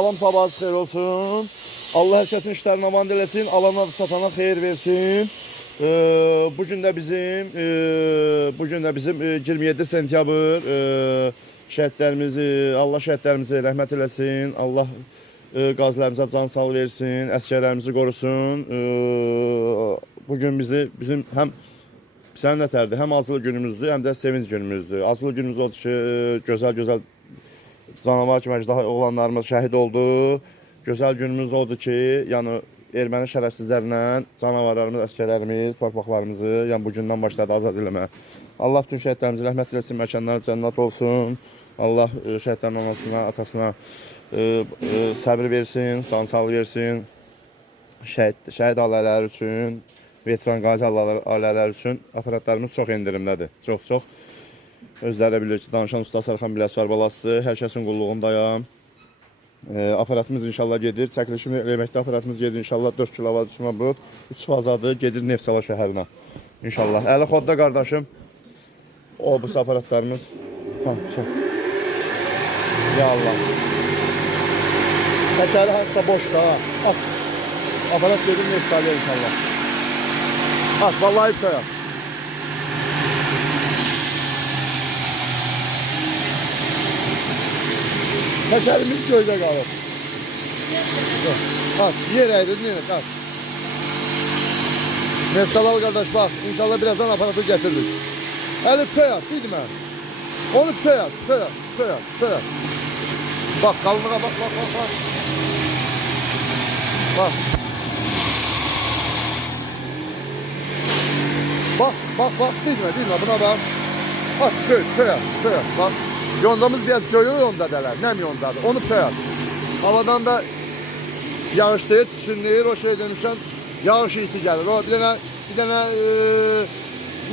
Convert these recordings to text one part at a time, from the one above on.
Salam, sabahınız xeyir olsun. Allah herkesin işlerini aman dilesin. Alana satana xeyir versin. Bugün de bizim 27 sentyabr şəhidlərimizi, Allah şəhidlərimizi rəhmət eləsin. Allah qazilərimizə can sağ versin. Əskərlərimizi qorusun. Bugün bizim həm sən nətərdir, həm azılı günümüzdür, həm də sevinç günümüzdür. Azılı günümüz odur ki, gözəl canavar kimi əcdaha oğlanlarımız şəhid oldu. Gözəl günümüz odur ki, yəni erməni şərəfsizlərlə canavarlarımız, əskərlərimiz, torpaqlarımızı yəni bugündən başladı azad eləmə. Allah bütün şəhidlərimizi rəhmət eləsin, məkanları cənnət olsun. Allah şəhidlərin anasına, atasına səbir versin, can sağlığı versin. Şəhid ailələri üçün, veteran qazi ailələri üçün aparatlarımız çox endirimlədir. Çox. Özləri bilir ki, danışan usta Sərxan Biləsvar balasıdır. Hər kəsin qulluğundayam. Aparatımız inşallah gedir. Çəkilişimi verməkdə aparatımız gedir. İnşallah 4 kilovat düşmə bu. 3 fazadır. Gedir Neftçala şəhərinə. İnşallah. Əli xodda qardaşım. O, bu aparatlarımız. Ya Allah. Təkəri hansısa boşda. Aparat gedir Neftçalaya inşallah. Vallahi iptaya. Təkərimiz göydə qalır. Yer əyrir, qaç. Neftalal qardaş, bax, inşallah birazdan aparatı gətiririk. Əli töyat, deyilmə. Onu töyat. Bax, qalınlığa bax. Bax, deyilmə, buna bax. Töyat, bax. Yondamız biraz göğü yonda derler. Nem yondadır. Onu peyat. Havadan da yağışlayır, çişinleyir. O şey demişken yağış iyisi gelir. O bir tane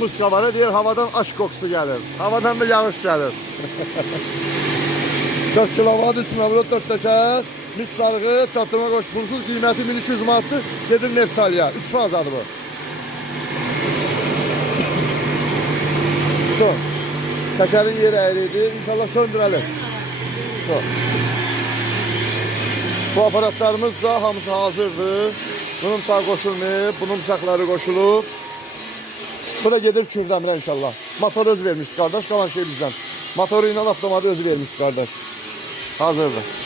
muskavarı diyor havadan aşk kokusu gelir. Havadan da yağış gelir. 4 kilovat üstüne vurur 4 teker. Mis sargı, çatırma koş. Bunsuz kıymeti 1200 manatdır. Gedir Neftçalaya. 3 fazadır bu. Son. Təkərin yeri əyriydi. İnşallah söndürelim. Bu aparatlarımız da hamısı hazırdır. Bunun sağ qoşulmayıb, bunun bıçaqları qoşulub. Bu da gedir Kürdəmirə inşallah. Motor öz vermişdi qardaş, qalan şey bizdən. Motoru ilə avtomatı özü vermişdi qardaş. Hazırdır.